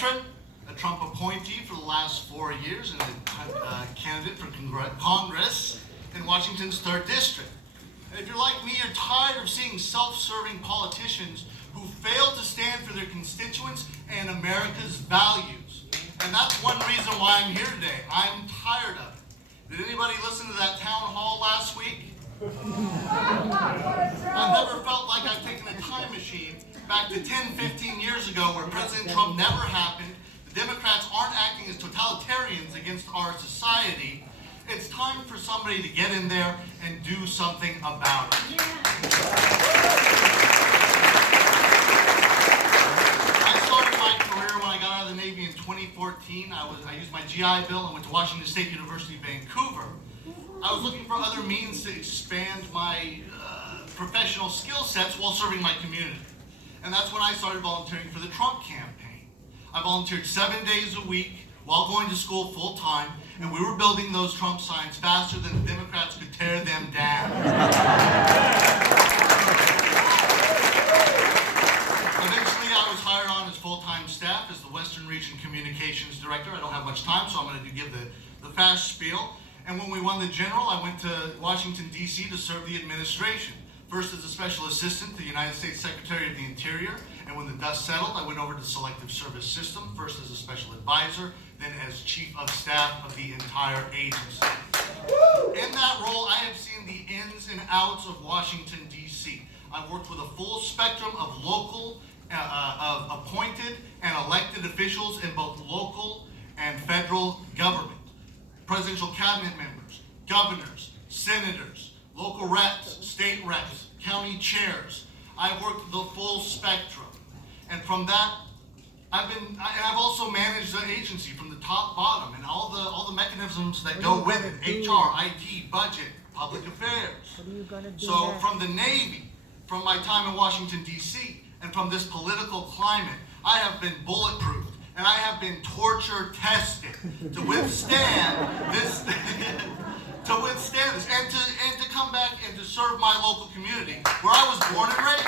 veteran, a Trump appointee for the last 4 years, and a candidate for Congress in Washington's 3rd District. And if you're like me, you're tired of seeing self-serving politicians who fail to stand for their constituents and America's values. And that's one reason why I'm here today. I'm tired of it. Did anybody listen to that town hall last week? I've never felt like I've taken a time machine back to 10, 15 years ago where President Trump never happened. The Democrats aren't acting as totalitarians against our society. It's time for somebody to get in there and do something about it. I started my career when I got out of the Navy in 2014. I used my GI Bill and went to Washington State University, Vancouver. I was looking for other means to expand my professional skill sets while serving my community. And that's when I started volunteering for the Trump campaign. I volunteered 7 days a week while going to school full time, and we were building those Trump signs faster than the Democrats could tear them down. Eventually, I was hired on as full-time staff as the Western Region Communications Director. I don't have much time, so I'm going to give the fast spiel. And when we won the general, I went to Washington, D.C. to serve the administration. First as a special assistant to the United States Secretary of the Interior, and when the dust settled, I went over to the Selective Service System, first as a special advisor, then as Chief of Staff of the entire agency. In that role, I have seen the ins and outs of Washington, D.C. I've worked with a full spectrum of local, of appointed and elected officials in both local and federal government. Presidential cabinet members, governors, senators, local reps, state reps, county chairs. I've worked the full spectrum. And from that, I've also managed the agency from the top bottom and all the mechanisms that go with it, HR, IT, budget, public affairs. So from the Navy, from my time in Washington, D.C., and from this political climate, I have been bulletproof. And I have been torture tested to withstand this, and to come back and to serve my local community where I was born and raised.